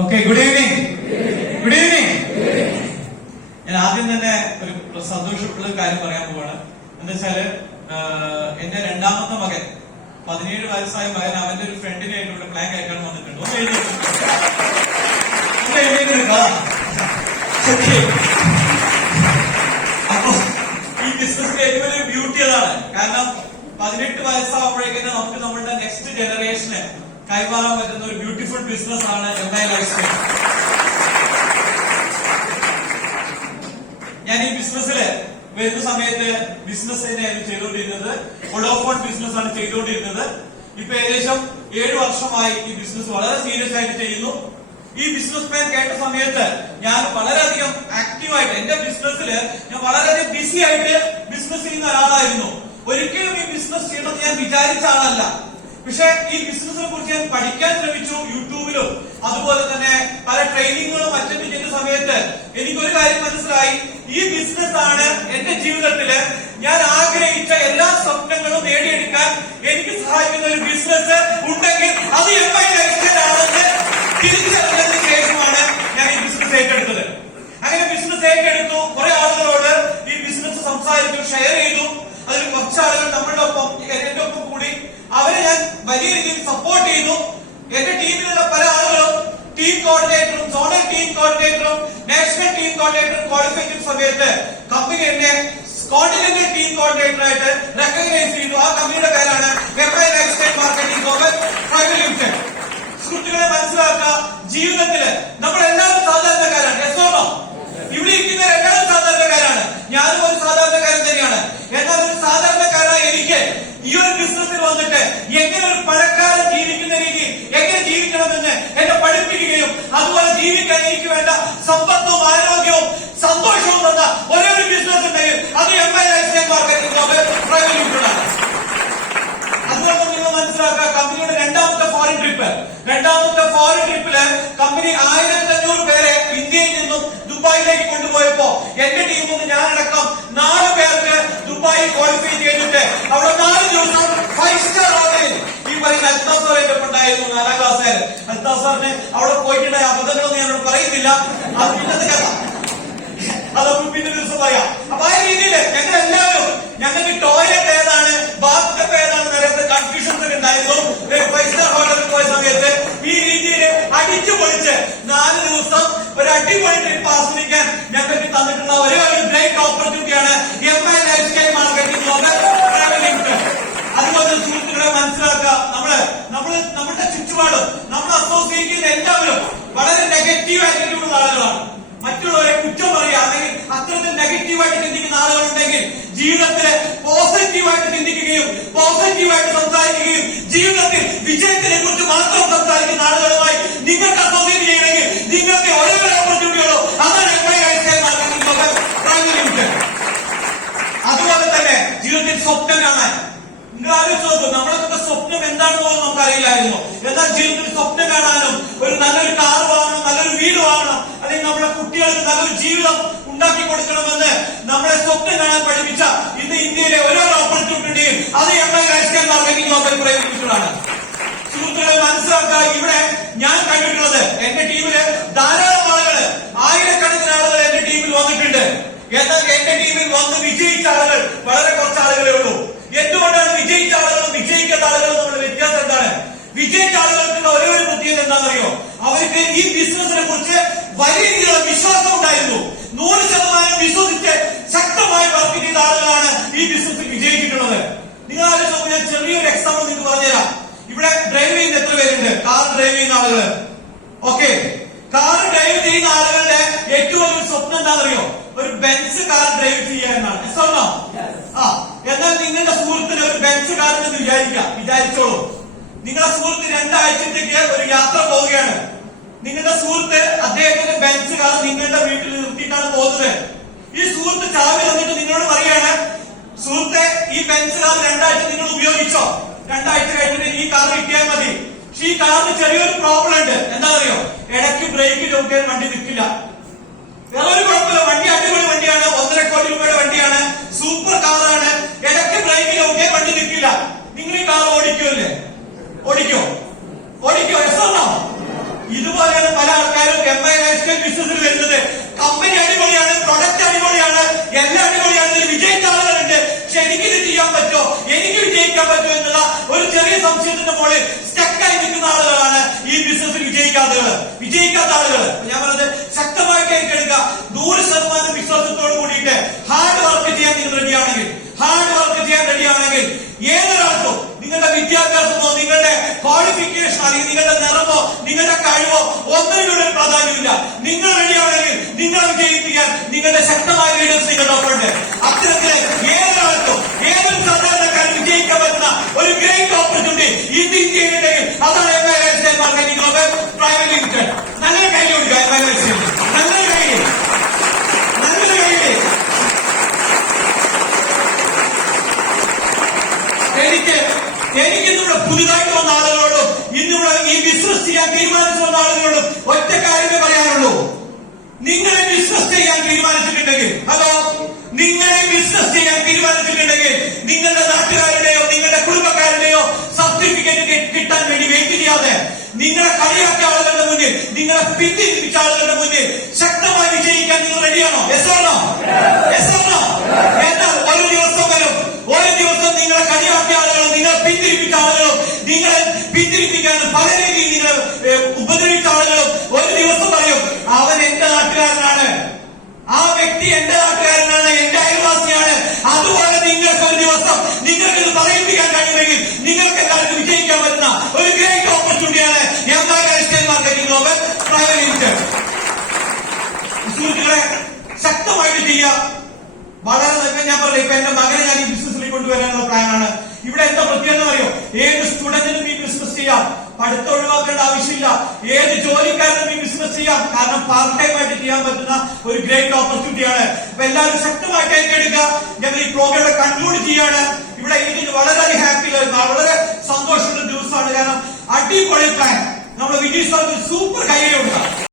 Okay, good evening. Good evening. ഞാൻ ആദ്യം തന്നെ ഒരു സന്തോഷമുള്ള കാര്യം പറയാൻ പോവാണ്. എന്താ വെച്ചാല് എന്റെ രണ്ടാമത്തെ മകൻ 17 വയസ്സായ മകൻ അവന്റെ ഒരു ഫ്രണ്ടിനായിട്ട് ഇവിടെ പ്ലാൻ കഴിക്കാൻ വന്നിട്ടുണ്ട്. അപ്പൊ ഈ ബിസിനസിന്റെ ഏറ്റവും വലിയ ബ്യൂട്ടി അതാണ്. കാരണം 18 വയസ്സാകുമ്പോഴേക്കും നമുക്ക് നമ്മളുടെ നെക്സ്റ്റ് ജനറേഷന് കൈമാറാൻ പറ്റുന്ന ഒരു ബ്യൂട്ടിഫുൾ ബിസിനസ് ആണ് MI ലൈഫ് സ്റ്റൈൽ. ഞാൻ ഈ ബിസിനസ്സില് വരുന്ന സമയത്ത് ബിസിനസ് തന്നെയായിരുന്നു ചെയ്തുകൊണ്ടിരുന്നത്. വോഡാഫോൺ ബിസിനസ് ആണ് ചെയ്തുകൊണ്ടിരുന്നത്. ഇപ്പൊ ഏകദേശം 7 വർഷമായി ഈ ബിസിനസ് വളരെ സീരിയസ് ആയിട്ട് ചെയ്യുന്നു. ഈ ബിസിനസ് പ്ലാൻ കേട്ട സമയത്ത് ഞാൻ വളരെയധികം ആക്റ്റീവായിട്ട് എന്റെ ബിസിനസ്സില് ഞാൻ വളരെയധികം ബിസി ആയിട്ട് ബിസിനസ് ചെയ്യുന്ന ഒരാളായിരുന്നു. ഒരിക്കലും ഈ ബിസിനസ് ചെയ്യണമെന്ന് ഞാൻ വിചാരിച്ച ആളല്ല. പക്ഷെ ഈ ബിസിനസിനെ കുറിച്ച് ഞാൻ പഠിക്കാൻ ശ്രമിച്ചു. യൂട്യൂബിലും അതുപോലെ തന്നെ പല ട്രെയിനിങ്ങുകളും അറ്റൻഡ് ചെയ്യുന്ന സമയത്ത് എനിക്കൊരു കാര്യം മനസ്സിലായി. ഈ ബിസിനസ് ആണ് എന്റെ ജീവിതത്തില് ഞാൻ ആഗ്രഹിച്ച എല്ലാ സ്വപ്നങ്ങളും നേടിയെടുക്കാൻ എനിക്ക് സഹായിക്കുന്ന ഒരു ബിസിനസ് ഉണ്ടെങ്കിൽ അത് MI ലൈഫ് സ്റ്റൈൽ ആണെന്ന് തിരിച്ചറിഞ്ഞതിന് ശേഷമാണ് ഞാൻ ഈ ബിസിനസ് ഏറ്റെടുത്തത്. അങ്ങനെ ബിസിനസ് ഏറ്റെടുത്തു. കുറെ ആളുകളോട് ഈ ബിസിനസ് സംസാരിച്ചു, ഷെയർ ചെയ്തു. അതിൽ കുറച്ച് ആളുകൾ നമ്മളുടെ ഒപ്പം എന്റെ ഒപ്പം കൂടി അവരെ ഞാൻ വലിയ രീതിയിൽ സപ്പോർട്ട് ചെയ്തു. എന്റെ ടീമിലുള്ള പല ആളുകളും ടീം കോർഡിനേറ്ററും സോണൽ ടീം കോർഡിനേറ്ററും നാഷണൽ ടീം കോർഡിനേറ്ററും ക്വാളിഫൈ ചെയ്യുന്ന സമയത്ത് കമ്പനി എന്നെ കോർഡിനേറ്റർ ടീം കോർഡിനേറ്ററായിട്ട് റെക്കഗ്നൈസ് ചെയ്തു. ആ കമ്പനിയുടെ പേരാണ് MI life style marketing global private limited. സുഹൃത്തുക്കളെ, മനസ്സിലാക്കുക, ജീവിതത്തില് നമ്മൾ എല്ലാവരും സാധാരണക്കാരാണ്. യെസോണോ? ഇവിടെ ഇരിക്കുന്ന എല്ലാവരും സാധാരണക്കാരാണ്. ഞാനും ഒരു സാധാരണക്കാരൻ തന്നെയാണ്. എന്നാൽ ഒരു സാധാരണക്കാരായ എനിക്ക് ഈ ഒരു ബിസിനസ്സിൽ വന്നിട്ട് എങ്ങനെ ഒരു പണക്കാരൻ ജീവിക്കുന്ന രീതി എങ്ങനെ ജീവിക്കണമെന്ന് എന്നെ പഠിപ്പിക്കുകയും അതുപോലെ ജീവിക്കാൻ എനിക്ക് വേണ്ട സമ്പത്തും ആരോഗ്യവും സന്തോഷവും തന്ന ഒരേ ഒരു ബിസിനസ് ഉണ്ടെങ്കിൽ അത് MI life style marketing global private limited ആണ്. അതുകൊണ്ട് നിങ്ങൾ മനസ്സിലാക്കുക, കമ്പനിയുടെ രണ്ടാമത്തെ ഫോറിൻ ട്രിപ്പില് കമ്പനി 1500 പേരെ ഇന്ത്യയിൽ നിന്നും ദുബായിലേക്ക് കൊണ്ടുപോയപ്പോ എന്റെ ടീമിൽ നിന്ന് ഞാനടക്കം 4 പേർക്ക് ദുബായിൽ ക്വാളിഫൈ ചെയ്തിട്ട് അവിടെ 4 ദിവസം 5 സ്റ്റാർ ഹോട്ടലിൽ ഈ പറയുന്ന അൽത്താഫ് സാർ എന്റെ ഉണ്ടായിരുന്നു. 4ാം ക്ലാസ്സുകാരൻ അൽത്താഫ് സാറിന് അവിടെ പോയിട്ടുണ്ടായ അബദ്ധങ്ങളൊന്നും ഞാനോട് പറയുന്നില്ല. അത് പിന്നത്തെ കഥ, അതൊന്നും പിന്നെ ദിവസം പറയാം. അപ്പൊ ആ രീതിയിൽ ഞങ്ങൾ എല്ലാവരും ഞങ്ങൾക്ക് ടോയ്ലറ്റ് ഏതാണ് ബാത്ടബ് ഏതാണ് നേരത്തെ കൺഫ്യൂഷൻസ് ഒക്കെ ഉണ്ടായിരുന്നു. 5 സ്റ്റാർ ഹോട്ടലിൽ പോയ സമയത്ത് ഈ രീതിയിൽ അടിച്ചു പൊളിച്ച് 4 ദിവസം ഒരു അടിപൊളി ട്രിപ്പ് ആസ്വദിക്കാൻ ഞങ്ങൾക്ക് തന്നിട്ടുള്ള ഒരേ ഒരു ഗ്രേറ്റ് ഓപ്പർച്യൂണിറ്റിയാണ് MI life style marketing global private limited. അതുപോലെ സുഹൃത്തുക്കളെ, മനസ്സിലാക്കുക, നമ്മുടെ ചുറ്റുപാടും നമ്മൾ അസോസിയേറ്റ് ചെയ്യുന്ന എല്ലാവരും വളരെ നെഗറ്റീവ് ആറ്റിറ്റ്യൂഡുള്ള ആളുകളാണ്. മറ്റുള്ളവരെ കുറ്റം പറയുക അല്ലെങ്കിൽ അത്തരത്തിൽ നെഗറ്റീവായിട്ട് ചിന്തിക്കുന്ന ആളുകളുണ്ടെങ്കിൽ ജീവിതത്തില് പോസിറ്റീവായിട്ട് ചിന്തിക്കുകയും പോസിറ്റീവായിട്ട് സംസാരിക്കുകയും ജീവിതത്തിൽ വിജയത്തിനെ കുറിച്ച് മാത്രം സംസാരിക്കുന്ന ആളുകളുമായി നിങ്ങൾക്ക് അസോസിയേറ്റ് ചെയ്യണമെങ്കിൽ നിങ്ങൾക്ക് ഒരേ ഒരു ഓപ്പർച്യൂണിറ്റിയുള്ളൂ. അതാണ് MI life style marketing global private limited. അതുപോലെ തന്നെ ജീവിതത്തിൽ സ്വപ്നം കാണാൻ നിങ്ങൾ ആലോചിച്ച് നോക്കും. നമ്മളൊക്കെ സ്വപ്നം എന്താണെന്ന് പോലും നമുക്ക് അറിയില്ലായിരുന്നു. എന്നാൽ ജീവിതത്തിൽ സ്വപ്നം കാണാനും ഒരു നല്ലൊരു കാർ വാങ്ങണം, നല്ലൊരു വീട് വാങ്ങണം, അല്ലെങ്കിൽ നമ്മുടെ കുട്ടികൾക്ക് നല്ലൊരു ജീവിതം ഉണ്ടാക്കി കൊടുക്കണമെന്ന് നമ്മളെ സ്വപ്നം കാണാൻ പഠിപ്പിച്ച ഇന്ന് ഇന്ത്യയിലെ ഓരോ ഓപ്പർച്യൂണിറ്റിയും അത് MI life style marketing global private ലിമിറ്റഡാണ്. സുഹൃത്തുക്കളെ, മനസ്സിലാക്കുക, ഇവിടെ ഞാൻ കണ്ടിട്ടുള്ളത് എന്റെ ടീമില് ധാരാളം ആളുകള്, ആയിരക്കണക്കിന് ആളുകൾ എന്റെ ടീമിൽ വന്നിട്ടുണ്ട്. എന്നാൽ എന്റെ ടീമിൽ വന്ന് വിജയിച്ച ആളുകൾ വളരെ കുറച്ച് ആളുകളേ ഉള്ളൂ. എന്തുകൊണ്ടാണ് വിജയിച്ച ആളുകളും വിജയിക്കാത്ത ആളുകളും തമ്മിലുള്ള വ്യത്യാസം എന്താണ്? വിജയിച്ച ആളുകൾക്കുള്ള ഒരേ ഒരു പ്രത്യേകത എന്താണെന്നറിയോ? അവർക്ക് ഈ ബിസിനസിനെ കുറിച്ച് വലിയ രീതിയിലുള്ള വിശ്വാസം ഉണ്ടായിരുന്നു. 100% വിശ്വസിച്ച് ശക്തമായി വർക്ക് ചെയ്ത ആളുകളാണ് ഈ ബിസിനസ് വിജയിച്ചിട്ടുള്ളത്. നിങ്ങൾ ആലോചിച്ച് ഞാൻ ചെറിയൊരു എക്സാമ്പിൾ നിങ്ങൾക്ക് പറഞ്ഞുതരാം. ഇവിടെ ഡ്രൈവ് ചെയ്യുന്ന എത്ര പേരുണ്ട്? കാർ ഡ്രൈവ് ചെയ്യുന്ന ആളുകൾ. ഓക്കെ, കാർ ഡ്രൈവ് ചെയ്യുന്ന ആളുകളുടെ ഏറ്റവും വലിയ സ്വപ്നം എന്താണെന്നറിയോ? ഒരു ബെൻസ് കാർ ഡ്രൈവ് ചെയ്യുക എന്നാണ്. സ്വപ്നം. എന്നാൽ നിങ്ങളുടെ സുഹൃത്തിന് ഒരു ബെൻസ് കാർ എന്ന് വിചാരിച്ചോളൂ. നിങ്ങളുടെ സുഹൃത്ത് 2 ആഴ്ചത്തേക്ക് ഒരു യാത്ര പോവുകയാണ്. നിങ്ങളുടെ സുഹൃത്ത് അദ്ദേഹത്തിന്റെ ബെൻസ് കാർ നിങ്ങളുടെ വീട്ടിൽ നിർത്തിയിട്ടാണ് പോകുന്നത്. ഈ സുഹൃത്ത് ചാവി തന്നിട്ട് നിങ്ങളോട് പറയാണ്, സുഹൃത്തെ, ഈ ബെൻസ് കാർ 2 ആഴ്ച നിങ്ങൾ ഉപയോഗിച്ചോ, 2 ആഴ്ച കഴിഞ്ഞിട്ട് ഈ കാർ കിട്ടിയാൽ മതി. പക്ഷെ ഈ കാറിന് ചെറിയൊരു പ്രോബ്ലം ഉണ്ട്. എന്താ പറയുക? ഇടയ്ക്ക് ബ്രേക്ക് ചവിട്ടിയാൽ വണ്ടി നിൽക്കില്ല. വേറൊരു കുഴപ്പമില്ല, വണ്ടി അടിപൊളി വണ്ടിയാണ്, 1.5 കോടി രൂപയുടെ വണ്ടിയാണ്, സൂപ്പർ കാറാണ്. ഇടയ്ക്ക് ബ്രേക്ക് ചവിട്ടിയാൽ വണ്ടി നിൽക്കില്ല. നിങ്ങൾ ഈ കാർ ഓടിക്കുമല്ലേ? ഓടിക്കോ? എസ് ആണോ? ഇതുപോലെയാണ് പല ആൾക്കാരും MI ലൈഫ് ബിസിനസ്സിൽ വരുന്നത്. കമ്പനി അടിപൊളിയാണ്, പ്രൊഡക്റ്റ് അടിപൊളിയാണ്, എല്ലാം അടിപൊളിയാണ്, ഇതിൽ വിജയിച്ച ആളുകളുണ്ട്. പക്ഷെ എനിക്കിത് ചെയ്യാൻ പറ്റോ, എനിക്ക് വിജയിക്കാൻ പറ്റുമോ എന്നുള്ള ഒരു ചെറിയ സംശയത്തിന്റെ മുകളിൽ സ്റ്റക്കായി നിൽക്കുന്ന ആളുകളാണ് ഈ ബിസിനസ്സിൽ വിജയിക്കാത്ത ആളുകൾ. ഞാൻ പറഞ്ഞത് ശക്തമായിട്ട് ഏറ്റെടുക്കുക. 100% വിശ്വാസത്തോട് കൂടിയിട്ട് ഹാർഡ് വർക്ക് ചെയ്യാൻ നിങ്ങൾ റെഡിയാണെങ്കിൽ, ഏതൊരാൾക്കും നിങ്ങളുടെ വിദ്യാഭ്യാസമോ നിങ്ങളുടെ ക്വാളിഫിക്കേഷൻ അല്ലെങ്കിൽ നിങ്ങളുടെ നിറമോ നിങ്ങളുടെ കഴിവോ ഒന്നിനോട് പ്രാധാന്യമില്ല. നിങ്ങൾ റെഡിയാണെങ്കിൽ നിങ്ങളെ വിജയിപ്പിക്കാൻ നിങ്ങളുടെ ശക്തമായ ലീഡേഴ്സ് നിങ്ങളുടെ ഒപ്പമുണ്ട്. അത്തരത്തിൽ ഏതൊരാൾക്കും ഏതൊരു സാധാരണക്കാരൻ വിജയിക്കാൻ പറ്റുന്ന ഒരു ഗ്രേറ്റ് ഓപ്പർച്യൂണിറ്റി ഇന്ന് ഇന്ത്യയിലുണ്ടെങ്കിൽ അതാണ് MI life marketing global private limited. നല്ലൊരു കൈ കൊടുക്കുക MI ലൈഫ്, നല്ലൊരു കൈ. എനിക്കിന്നിവിടെ പുതുതായിട്ട് വന്ന ആളുകളോടും ഇന്നിവിടെ ഈ ബിസിനസ് ചെയ്യാൻ തീരുമാനിച്ചു വന്ന ആളുകളോടും ഒറ്റ കാര്യമേ പറയാനുള്ളൂ. നിങ്ങളെ ബിസിനസ് ചെയ്യാൻ തീരുമാനിച്ചിട്ടുണ്ടെങ്കിൽ, നിങ്ങളുടെ നാട്ടുകാരുടെയോ നിങ്ങളുടെ കുടുംബക്കാരുടെയോ സർട്ടിഫിക്കറ്റ് കിട്ടാൻ വേണ്ടി വെയിറ്റ് ചെയ്യാതെ നിങ്ങളെ കളിയാക്കിയ ആളുകളുടെ മുന്നിൽ, നിങ്ങളെ പിന്തിരിപ്പിച്ച ആളുകളുടെ മുന്നിൽ ശക്തമായി വിജയിക്കാൻ നിങ്ങൾ റെഡിയാണോ? Yes or no? എന്നാൽ ഒരു ദിവസം വരും, നിങ്ങളെ കളിയാക്കിയ ആളുകളും നിങ്ങളെ പിന്തിരിപ്പിച്ച ആളുകളും നിങ്ങളെ പിന്തിരിപ്പിക്കാനും പല രീതിയിൽ നിങ്ങൾ ഉപദ്രവിച്ച ആളുകളും ഒരു ദിവസം പറയും അവൻ എന്റെ നാട്ടുകാരനാണ്, ആ വ്യക്തി എന്റെ നാട്ടുകാരനാണ്, എന്റെ അയൽവാസിയാണ്. അതുപോലെ നിങ്ങൾക്ക് ഒരു ദിവസം നിങ്ങൾക്ക് പറയിപ്പിക്കാൻ കഴിയുമെങ്കിൽ നിങ്ങൾക്ക് എല്ലാവർക്കും വിജയിക്കാൻ പറ്റുന്ന ഒരു ഗ്രേറ്റ് ഓപ്പർച്യൂണിറ്റിയാണ് MI life marketing global private limited. സുഹൃത്തുക്കളെ, ശക്തമായിട്ട് ചെയ്യുക. വളരെ നല്ല, ഞാൻ പറയില്ല, ഇപ്പൊ എന്റെ മകനെ ഞാൻ ഈ ബിസിനസ്സിൽ കൊണ്ടുവരാനുള്ള പ്ലാനാണ്. ഇവിടെ എന്താ പ്രത്യേകത അറിയോ? ഏത് സ്റ്റുഡന്റിനും ഈ ബിസിനസ് ചെയ്യാം, പഠിത്തം ഒഴിവാക്കേണ്ട ആവശ്യമില്ല. ഏത് ജോലിക്കാരനും ഈ ബിസിനസ് ചെയ്യാം, കാരണം പാർട്ട് ടൈം ആയിട്ട് ചെയ്യാൻ പറ്റുന്ന ഒരു ഗ്രേറ്റ് ഓപ്പർച്യൂണിറ്റിയാണ്. അപ്പൊ എല്ലാവരും ശക്തമായിട്ട് ഏറ്റെടുക്കുക. ഞങ്ങൾ ഈ പ്രോഗ്രാം കൺക്ലൂഡ് ചെയ്യാണ്. ഇവിടെ ഇതിന് വളരെ ഹാപ്പി, വളരെ സന്തോഷമുള്ള ദിവസമാണ്. കാരണം അടിപൊളി പ്ലാൻ, നമ്മുടെ വിജയ് സാറിന് സൂപ്പർ കൈ കൊടുക്കാം.